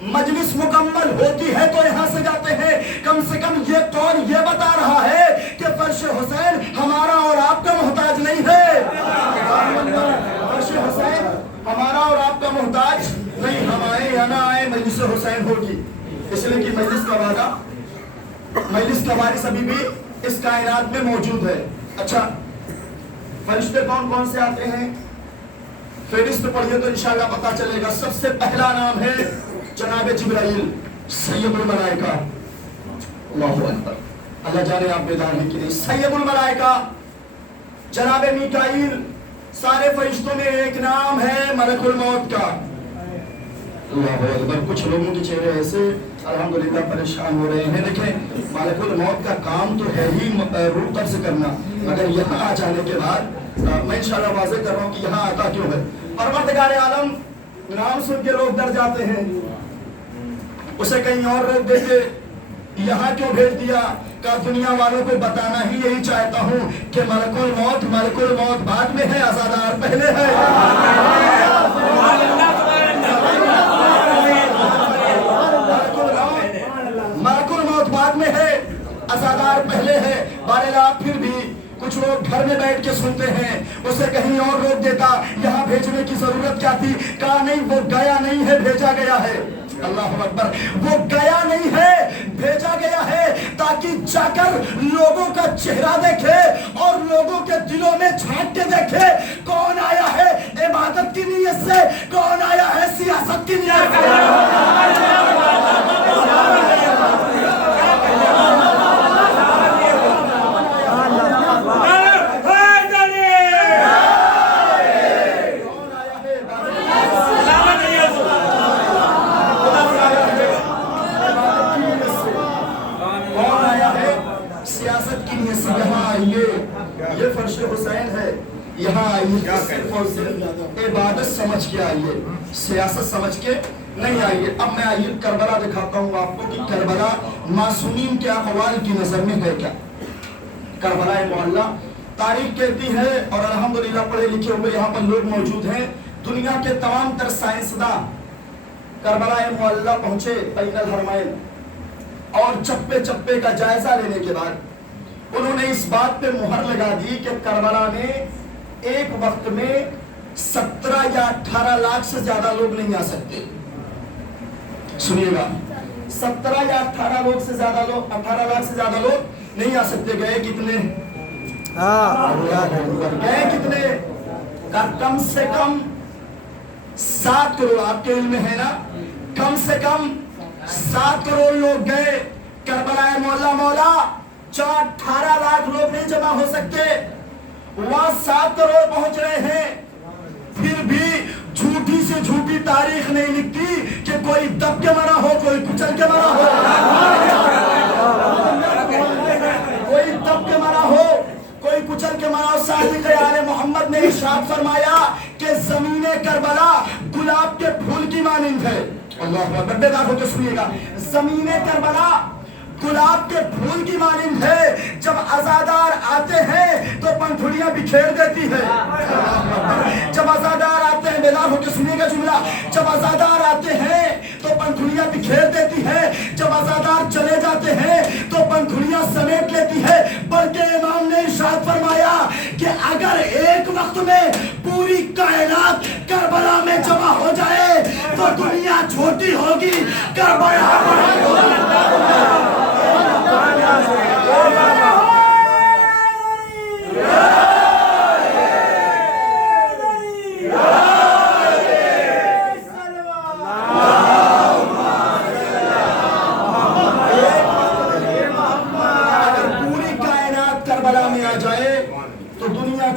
مجلس مکمل ہوتی ہے تو یہاں سے جاتے ہیں. کم سے کم یہ قول یہ بتا رہا ہے کہ فرش حسین ہمارا اور آپ کا محتاج نہیں ہے. فرش حسین ہمارا اور آپ کا محتاج نہیں. ہم آئے یا نہ آئے مجلس حسین ہوگی. اس لیے کہ مجلس کا وعدہ، مجلس کا وارث ابھی بھی اس کائنات میں موجود ہے. اچھا، فرشتے کون کون سے آتے ہیں؟ فہرست پڑھیے تو انشاءاللہ پتا چلے گا. سب سے پہلا نام ہے جناب جبرائیل، سید الملائکہ. اللہ اکبر. اللہ جانے آپ بیدار ہیں کہ نہیں. سید الملائکہ جناب میکائیل. سارے فرشتوں میں ایک نام ہے ملک الموت کا. اللہ اکبر. کچھ لوگوں کے چہرے ایسے الحمدللہ پریشان ہو رہے ہیں. دیکھیں، ملک الموت کا کام تو ہے ہی روح قبض کرنا، مگر یہاں آ جانے کے بعد میں انشاءاللہ واضح کر رہا ہوں کہ یہاں آتا کیوں ہے. پروردگار عالم نام سن کے لوگ ڈر جاتے ہیں، اسے کہیں اور روک دیتے. یہاں کیوں بھیج دیا؟ کہ دنیا والوں کو بتانا ہی یہی چاہتا ہوں کہ ملک الموت بعد میں ہے، عزادار پہلے ہے. ملک الموت بعد میں ہے، عزادار پہلے ہے. بہرحال پھر بھی کچھ لوگ گھر میں بیٹھ کے سنتے ہیں، اسے کہیں اور روک دیتا. یہاں بھیجنے کی ضرورت کیا تھی؟ کہا نہیں، وہ گیا نہیں ہے، بھیجا گیا ہے. اللہ اکبر. وہ گیا نہیں ہے، بھیجا گیا ہے تاکہ جا کر لوگوں کا چہرہ دیکھے اور لوگوں کے دلوں میں جھانک کے دیکھے کون آیا ہے عبادت کی نیت سے، کون آیا ہے سیاست کی نیت سے. یہ فرش حسین ہے. یہاں آئیے صرف اور صرف عبادت سمجھ کے آئیے، سیاست سمجھ کے نہیں آئیے. اب میں آئیے کربلا دکھاتا ہوں آپ کو کہ کربلا معصومین کے اقوال کی نظر میں ہے کیا. کربلا معلیٰ تاریخ کہتی ہے، اور الحمدللہ پڑھے لکھے ہوئے یہاں پر لوگ موجود ہیں. دنیا کے تمام تر سائنسداں کربلا معلیٰ پہنچے بین الحرمین، اور چپے چپے کا جائزہ لینے کے بعد انہوں نے اس بات پہ مہر لگا دی کہ کربلا میں ایک وقت میں 17 یا 18 لاکھ سے زیادہ لوگ نہیں آ سکتے. سنیے گا، 17 یا 18 لاکھ سے زیادہ لوگ نہیں آ سکتے. گئے کتنے؟ گئے کتنے؟ کم سے کم 7 کروڑ. آپ کے علم میں ہے نا، کم سے کم 7 کروڑ لوگ گئے. کربلا مولا 18 لاکھ لوگ نہیں جمع ہو سکتے. وہاں 7 کروڑ پہنچ رہے ہیں. پھر بھی جھوٹی سے جھوٹی تاریخ نہیں لکھتی کہ کوئی دب کے مرا ہو، کوئی کچل کے مرا ہو. کوئی دب کے مرا ہو، کوئی کچل کے مرا ہو. صادق آل محمد نے ارشاد فرمایا کہ زمین کربلا گلاب کے پھول کی مانند ہے. اللہ اکبر. بیدار ہو کے سنیے گا. زمین کربلا گلاب کے پھول کی مانند ہے. جب عزادار آتے ہیں تو پنکھڑیاں بکھیر دیتی ہے. جب عزادار آتے ہیں، بیدار ہو کے سنیے گا جملہ، جب عزادار آتے ہیں تو پنکھڑیاں بکھیر دیتی ہے. جب عزادار چلے جاتے ہیں تو پنکھڑیاں سمیٹ لیتی ہے. بلکہ امام نے ارشاد فرمایا کہ اگر ایک وقت میں پوری کائنات کربلا میں جمع ہو جائے تو دنیا چھوٹی ہوگی، کربلا بڑی ہوگی.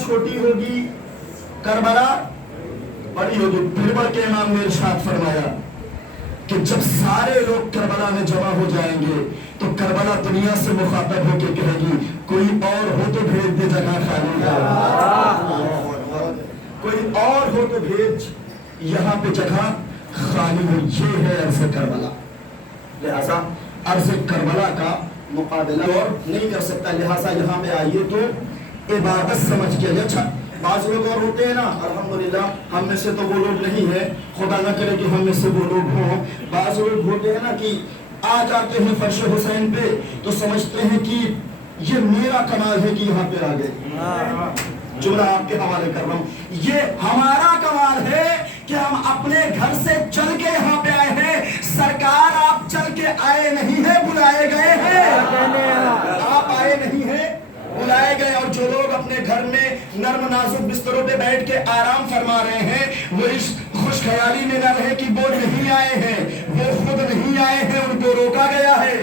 چھوٹی ہوگی، کربلا بڑی ہوگی. پھر بڑھ کے امام نے ارشاد فرمایا کہ جب سارے لوگ کربلا میں جمع ہو جائیں گے تو کربلا دنیا سے مخاطب ہو کے کہے گی کوئی اور ہو تو بھیج دے، جگہ خالی ہے. کوئی اور ہو تو بھیج، یہاں پہ جگہ خالی ہو. یہ ہے عرض کربلا. لہذا عرض کربلا کا مقابلہ اور نہیں کر سکتا. لہذا یہاں پہ آئیے تو عبادت سمجھ کے. اچھا، بعض لوگ اور ہوتے ہیں نا، الحمدللہ ہم میں سے تو وہ لوگ نہیں ہیں، خدا نہ کرے کہ ہم میں سے وہ لوگ ہوں، بعض لوگ ہوتے ہیں نا کہ آ جاتے ہیں فرش حسین پہ تو سمجھتے ہیں کہ یہ میرا کمال ہے کہ یہاں پہ آ گئے۔ جملہ آپ کے حوالے کر رہا ہوں، یہ ہمارا کمال ہے کہ ہم اپنے گھر سے چل کے یہاں پہ آئے ہیں۔ سرکار آپ چل کے آئے نہیں ہیں، بلائے گئے ہیں۔ آپ آئے نہیں ہیں، بلائے گئے۔ اور جو لوگ اپنے گھر میں نرم نازک بستروں پہ بیٹھ کے آرام فرما رہے ہیں، وہ اس خوش خیالی میں نہ رہے کہ وہ نہیں آئے ہیں، وہ خود نہیں آئے ہیں، ان کو روکا گیا ہے۔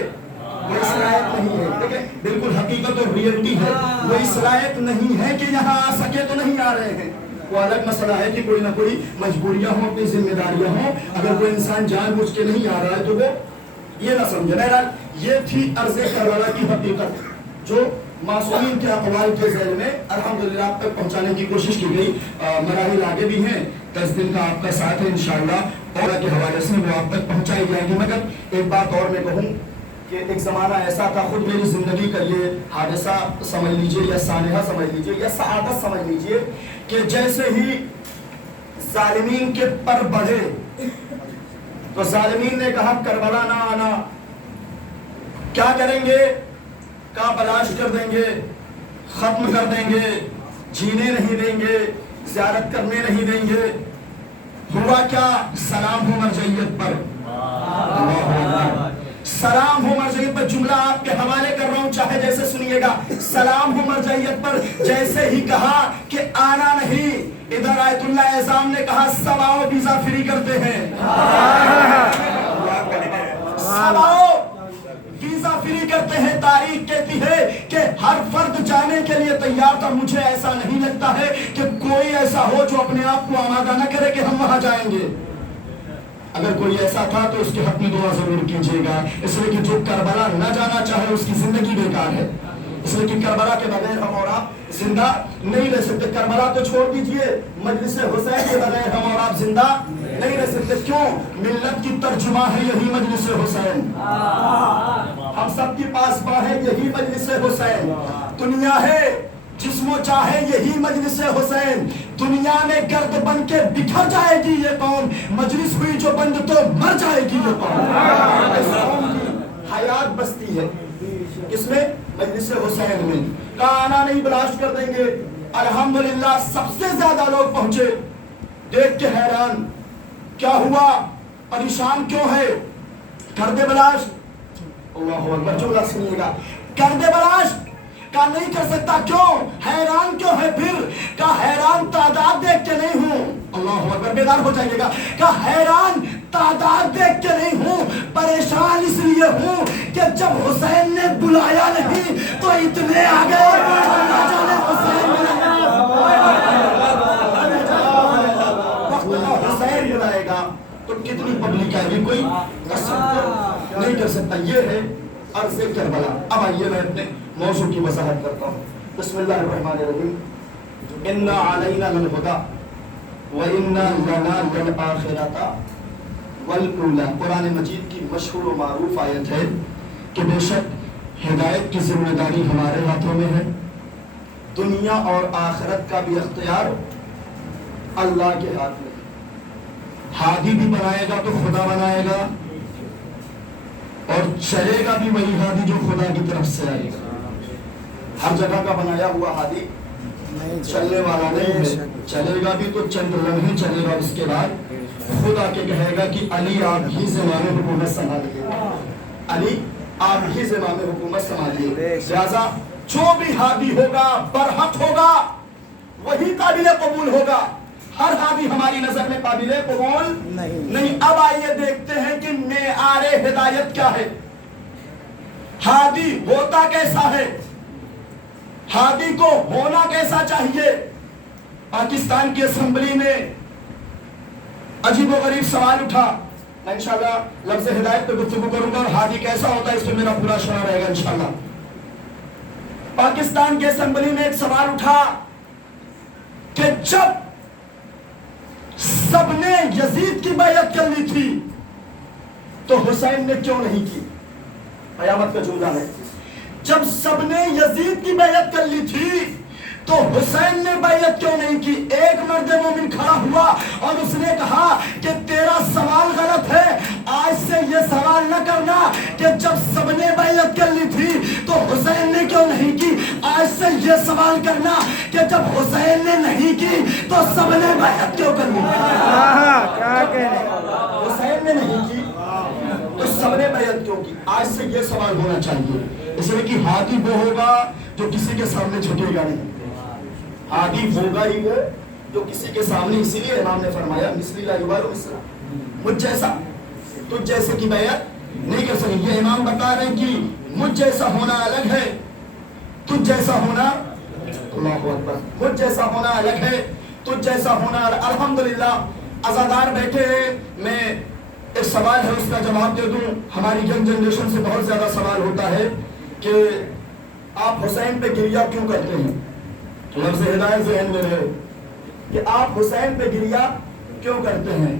وہ اس لائق نہیں ہے، دیکھیں بالکل حقیقت اور ریئلٹی ہے، وہ اس لائق نہیں ہے کہ یہاں آ سکے تو نہیں آ رہے ہیں۔ وہ الگ مسئلہ ہے کہ کوئی نہ کوئی مجبوریاں ہوں، اپنی ذمہ داریاں ہوں، اگر کوئی انسان جان بوجھ کے نہیں آ رہا ہے تو وہ یہ نہ سمجھے۔ بہرحال یہ تھی عرض کربلا کی حقیقت جو معصومین کے اقوال کے ذیل میں الحمدللہ آپ تک پہنچانے کی کوشش کی گئی۔ مراحل آگے بھی ہیں، 10 دن کا آپ کا ساتھ ہے انشاءاللہ، اور کے حوالے سے وہ آپ تک پہنچائی جائیں گی۔ مگر ایک بات اور میں کہوں کہ ایک زمانہ ایسا تھا، خود میری زندگی کا یہ حادثہ سمجھ لیجئے یا سانحہ سمجھ لیجئے یا سعادت سمجھ لیجئے کہ جیسے ہی ظالمین کے پر بڑھے تو ظالمین نے کہا کربلا نہ آنا، کیا کریں گے؟ کہا بلاش کر دیں گے، ختم کر دیں گے، جینے نہیں دیں گے، زیارت کرنے نہیں دیں گے۔ ہوا کیا؟ سلام ہو مرجعیت پر، سلام ہو مرجعیت پر۔ جملہ آپ کے حوالے کر رہا ہوں، چاہے جیسے سنیے گا۔ سلام ہو مرجعیت پر جیسے ہی کہا کہ آنا نہیں، ادھر آیت اللہ اعظام نے کہا سب آؤ، ویزا فری کرتے ہیں، سب آؤ ویزا فری کرتے ہیں۔ تاریخ کہتی ہے کہ ہر فرد جانے کے لیے تیار تھا۔ مجھے ایسا نہیں لگتا ہے کہ کوئی ایسا ہو جو اپنے آپ کو آمادہ نہ کرے کہ ہم وہاں جائیں گے۔ اگر کوئی ایسا تھا تو اس کے حق میں دعا ضرور کیجیے گا، اس لیے کہ جو کربلا نہ جانا چاہے اس کی زندگی بیکار ہے، اس لیے کہ کربلا کے بغیر ہم اور آپ زندہ نہیں رہ سکتے۔ کربلا تو چھوڑ دیجئے، مجلس حسین کے بغیر ہم اور آپ زندہ نہیں رہ سکتے۔ کیوں؟ ملت کی ترجمہ ہے یہی مجلس حسین، ہم سب کی پاسباں ہے یہی مجلس حسین۔ دنیا ہے جسم و چاہے یہی مجلس حسین، دنیا میں گرد بن کے بکھر جائے گی یہ قوم، مجلس ہوئی جو بند تو مر جائے گی یہ قوم۔ اس قوم کی حیات بستی ہے اس میں مجلس حسین میں، کہا آنا نہیں، بلاش کر دیں گے۔ الحمدللہ سب سے زیادہ لوگ پہنچے، دیکھ کے حیران، کیا ہوا؟ پریشان کیوں ہے؟ کر دے بلاش۔ اللہ اکبر، جملہ سنیے گا، کر دے بلاش۔ کہا نہیں کر سکتا، کیوں؟ حیران کیوں ہے؟ پھر کہا حیران تعداد دیکھ کے نہیں ہوں۔ اللہ اکبر، بیدار ہو جائیے گا۔ کہا حیران تعداد دیکھ کے نہیں ہوں، پریشان اس لیے ہوں کہ جب حسین نے بلایا نہیں تو اتنے آ گئے، نہ جانے حسین وقت حسین بلائے گا تو کتنی پبلک آئے گی، کوئی تصور نہیں کر سکتا۔ یہ ہے عرض کربلا۔ اب آئیے میں اپنے موضوع کی وضاحت کرتا ہوں۔ بسم اللہ الرحمن الرحیم۔ اِنَّا عَلَيْنَا لَلْهُدَىٰ وَإِنَّا لَنَا لَلْآخِرَةَ وَالْأُولَىٰ۔ قرآن مجید کی مشہور و معروف آیت ہے کہ بے شک ہدایت کی ذمہ داری ہمارے ہاتھوں میں ہے، دنیا اور آخرت کا بھی اختیار اللہ کے ہاتھ میں ہے۔ ہادی بھی بنائے گا تو خدا بنائے گا، اور چلے گا بھی وہی ہادی جو خدا کی طرف سے آئے گا۔ ہر جگہ کا بنایا ہوا ہادی چلنے والا نہیں ہے، چلے گا بھی تو چند لمحے چلے گا، اس کے بعد خدا کے کہے گا کہ علی آپ ہی زمام حکومت سنبھالیے، علی آپ ہی زمام حکومت سنبھالیے۔ لہذا جو بھی ہادی ہوگا برحق ہوگا، وہی قابل قبول ہوگا۔ ہر ہادی ہماری نظر میں قابل قبول نہیں۔ اب آئیے دیکھتے ہیں کہ معیار ہدایت کیا ہے، ہادی ہوتا کیسا ہے، ہادی کو ہونا کیسا چاہیے۔ پاکستان کی اسمبلی میں عجیب و غریب سوال اٹھا، میں انشاءاللہ لفظ ہدایت پہ گفتگو کروں گا، اور ہادی کیسا ہوتا ہے اس پہ میرا پورا شرح رہے گا انشاءاللہ۔ پاکستان کی اسمبلی میں ایک سوال اٹھا کہ جب سب نے یزید کی بیعت کر لی تھی تو حسین نے کیوں نہیں کی؟ قیامت کا جملہ ہے، جب سب نے یزید کی بیعت کر لی تھی تو حسین نے بیعت کیوں نہیں کی؟ ایک مرد مومن کھڑا ہوا اور اس نے کہا کہ تیرا سوال غلط ہے، آج سے یہ سوال نہ کرنا کہ جب سب نے بیعت کر لی تھی تو حسین نے کیوں نہیں کی، آج سے یہ سوال کرنا کہ جب حسین نے نہیں کی تو سب نے بیعت کیوں کر لی؟ حسین نے نہیں کی تو سب نے بیعت کیوں کی؟ آج سے یہ سوال ہونا چاہیے، اس لیے کہ ہادی وہ ہوگا جو کسی کے سامنے جھکے گا نہیں، ہادی ہوگا ہی وہ جو کسی کے سامنے، اسی لیے امام نے فرمایا مثلی لا یبال مثلا، مجھ جیسا تجھ جیسے کی بیعت نہیں کر سکے۔ یہ امام بتا رہے ہیں کہ مجھ جیسا ہونا الگ ہے، تجھ جیسا ہونا، اللہ اکبر، مجھ جیسا ہونا الگ ہے، تجھ جیسا ہونا الگ۔ الحمدللہ عزادار بیٹھے ہیں، میں ایک سوال ہے اس کا جواب دے دوں۔ ہماری ینگ جنریشن سے بہت زیادہ سوال ہوتا ہے کہ آپ حسین پہ گریہ کیوں کرتے ہیں؟ لفظ ہدایت ذہن میں رہے کہ آپ حسین پہ گریہ کیوں کرتے ہیں؟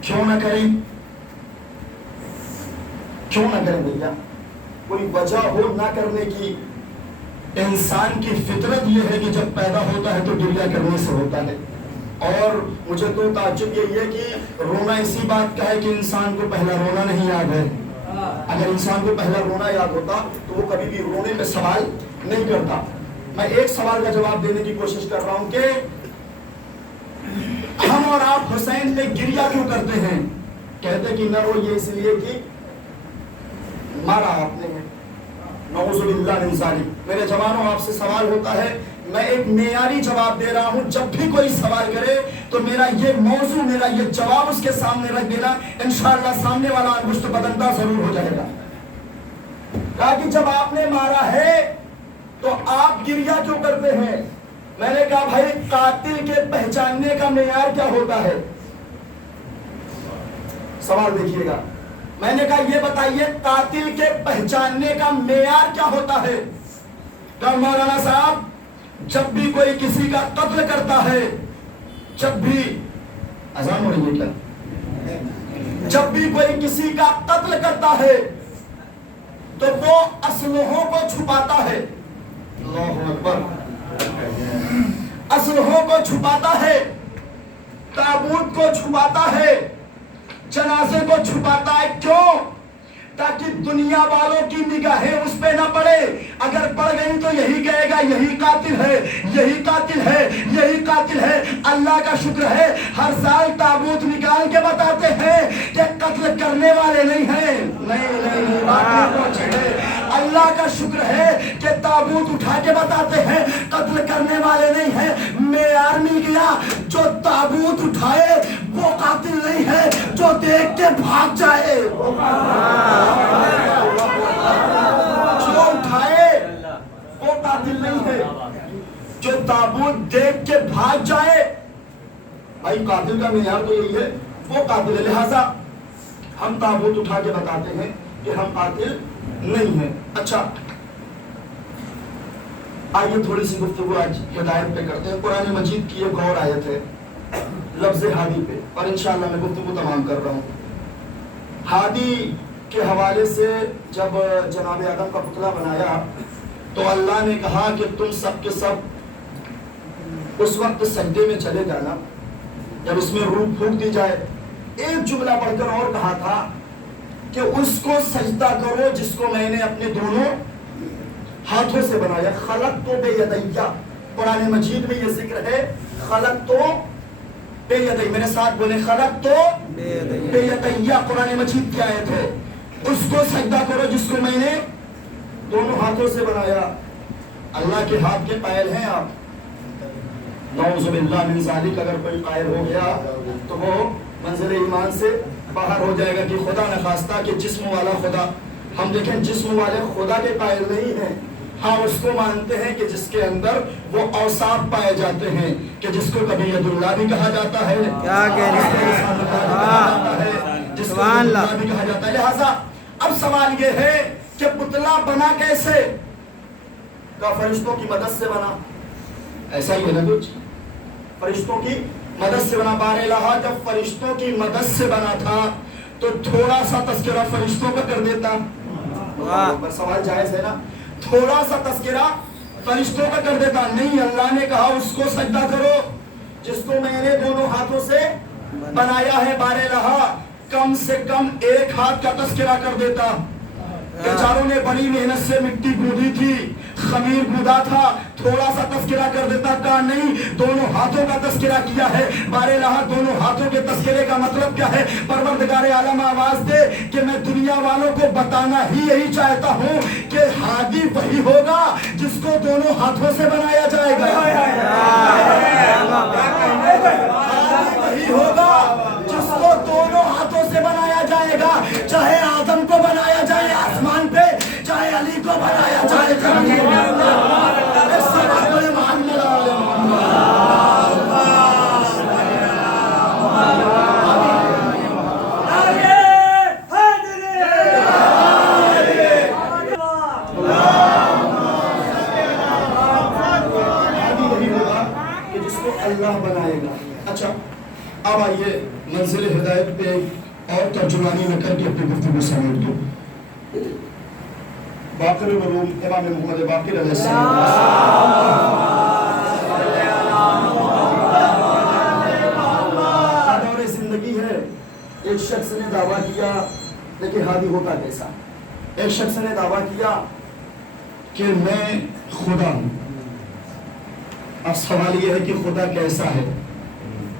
کیوں نہ کریں؟ کیوں نہ کریں بھیا؟ کوئی وجہ ہو نہ کرنے کی؟ انسان کی فطرت یہ ہے کہ جب پیدا ہوتا ہے تو گریہ کرنے سے ہوتا ہے، اور مجھے تو تعجب یہی ہے کہ رونا اسی بات کا ہے کہ انسان کو پہلا رونا نہیں یاد ہے۔ اگر انسان کو پہلا رونا یاد ہوتا تو وہ کبھی بھی رونے پہ سوال نہیں کرتا۔ میں ایک سوال کا جواب دینے کی کوشش کر رہا ہوں کہ ہم اور آپ حسین پہ گریہ کیوں کرتے ہیں؟ کہتے کہ نہ رو یہ اس لیے کہ مارا آپ نے، نعوذ باللہ من ذالک۔ میرے جوانوں آپ سے سوال ہوتا ہے، میں ایک معیاری جواب دے رہا ہوں، جب بھی کوئی سوال کرے تو میرا یہ موضوع، میرا یہ جواب اس کے سامنے رکھ دینا، انشاءاللہ سامنے والا انگشت بدندہ ضرور ہو جائے گا۔ کہا کہ جب آپ نے مارا ہے تو آپ گریہ کیوں کرتے ہیں؟ میں نے کہا بھائی قاتل کے پہچاننے کا معیار کیا ہوتا ہے؟ سوال دیکھیے گا، میں نے کہا یہ بتائیے قاتل کے پہچاننے کا معیار کیا ہوتا ہے؟ کہا مولانا صاحب جب بھی کوئی کسی کا قتل کرتا ہے، جب بھی اذان ہو رہی ہے کیا؟ جب بھی کوئی کسی کا قتل کرتا ہے تو وہ اسلحوں کو چھپاتا ہے، اللہ اکبر، اسلحوں کو چھپاتا ہے، تابوت کو چھپاتا ہے، جنازے کو چھپاتا ہے۔ کیوں؟ تاکہ دنیا والوں کی نگاہیں اس پہ نہ پڑے، اگر پڑ گئی تو یہی کہے گا یہی قاتل ہے، یہی قاتل ہے، یہی قاتل ہے۔ اللہ کا شکر ہے ہر سال تابوت نکال کے بتاتے ہیں کہ قتل کرنے والے نہیں ہیں، نہیں بات نہیں پہنچی ہے۔ اللہ کا شکر ہے کہ تابوت اٹھا کے بتاتے ہیں قتل کرنے والے نہیں ہیں۔ معیار مل گیا، جو تابوت اٹھائے وہ قاتل نہیں ہے، جو دیکھ کے بھاگ جائے جو اٹھائے وہ قاتل نہیں ہے، جو تابوت دیکھ کے بھاگ جائے، بھائی قاتل کا معیار تو یہی ہے، وہ قاتل ہے۔ لہذا ہم تابوت اٹھا کے بتاتے ہیں کہ ہم قاتل نہیں ہیں۔ اچھا آئیے تھوڑی سی گفتگو آج ہدایت پہ کرتے ہیں۔ قرآن مجید کی ایک اور آیت ہے لفظ ہادی پہ، اور انشاءاللہ میں گفتگو تمام کر رہا ہوں۔ ہادی کے حوالے سے جب جناب آدم کا پتلا بنایا تو اللہ نے کہا کہ تم سب کے سب اس وقت سجدے میں چلے جانا جب اس میں روح پھونک دی جائے۔ ایک جملہ پڑھ کر اور کہا تھا کہ اس کو سجدہ کرو جس کو میں نے اپنے دونوں ہاتھوں سے بنایا۔ خلق تو بے یدیہ، قرآن مجید میں یہ ذکر ہے، خلق تو بے یدیہ، میرے ساتھ بولے خلق تو بے یدیہ، قرآن مجید کی آیت ہے۔ اس کو سجدہ کرو جس کو میں نے دونوں ہاتھوں سے بنایا۔ اللہ کے ہاتھ کے قائل ہیں آپ؟ نعوذ باللہ من ذالک، اگر کوئی قائل ہو گیا تو وہ منزل ایمان سے باہر ہو جائے گا کہ خدا نخواستہ کہ جسم والا خدا، ہم دیکھیں جسم والے خدا کے قائل نہیں ہیں، ہاں اس کو مانتے ہیں کہ جس کے اندر وہ اوصاف پائے جاتے ہیں، کہ جس کو کبھی ید اللہ بھی کہا جاتا ہے، کیا کہہ رہے ہیں، جس کو اللہ بھی کہا جاتا ہے۔ لہٰذا اب سوال یہ ہے کہ پتلا بنا کیسے؟ کہ فرشتوں کی مدد سے بنا، ایسا ہی ہے نا کچھ، فرشتوں کی مدد سے بنا۔ بار الہ جب فرشتوں کی مدد سے بنا تھا تو تھوڑا سا تذکرہ فرشتوں کا کر دیتا۔ سوال جائز ہے نا، تھوڑا سا تذکرہ فرشتوں کا کر دیتا نہیں، اللہ نے کہا اس کو سجدہ کرو جس کو میں نے دونوں ہاتھوں سے بنایا ہے۔ بارے لہا کم سے کم ایک ہاتھ کا تذکرہ کر دیتا، بیچاروں نے بڑی محنت سے مٹی کھودی تھی، خمیر کھودا تھا، تھوڑا سا تذکرہ کر دیتا، کہا نہیں دونوں ہاتھوں کا تذکرہ کیا ہے۔ بارے لہا دونوں ہاتھوں کے تذکرے کا مطلب کیا ہے؟ پروردگار عالم آواز دے کہ میں دنیا والوں کو بتانا ہی یہی چاہتا ہوں کہ ہادی وہی ہوگا جس کو دونوں ہاتھوں سے بنایا جائے گا، ہادی وہی ہوگا جس کو دونوں ہاتھوں سے بنایا جائے گا، چاہے آدم کو بنایا جائے آسمان پہ، چاہے علی کو بنایا جائے زمین پہ۔ اللہ بنائے گا۔ اچھا اب آئیے منزل ہدایت پہ اور ترجمانی میں کر کے اپنی گفتگو سمیٹ دو۔ باقر العلوم امام محمد باقر علیہ السلام دور زندگی ہے۔ ایک شخص نے دعویٰ کیا لیکن ہادی ہوتا کیسا؟ ایک شخص نے دعویٰ کیا کہ میں خدا ہوں۔ اب سوال یہ ہے کہ خدا کیسا ہے؟